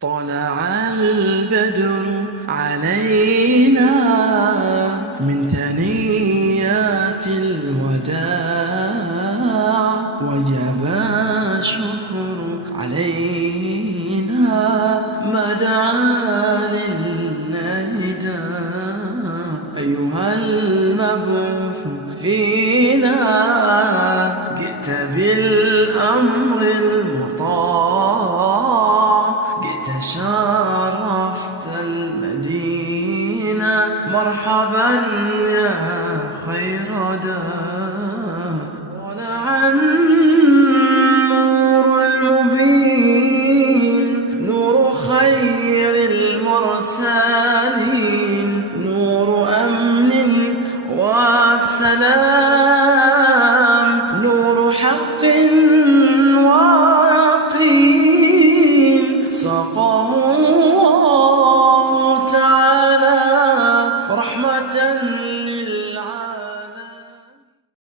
طلع البدر علينا من ثنيات الوداع، وجب الشكر علينا ما دعا للنداء. أيها المبعوث فينا جئت بالأمر المطاع، جئت شرفت المدينة مرحبا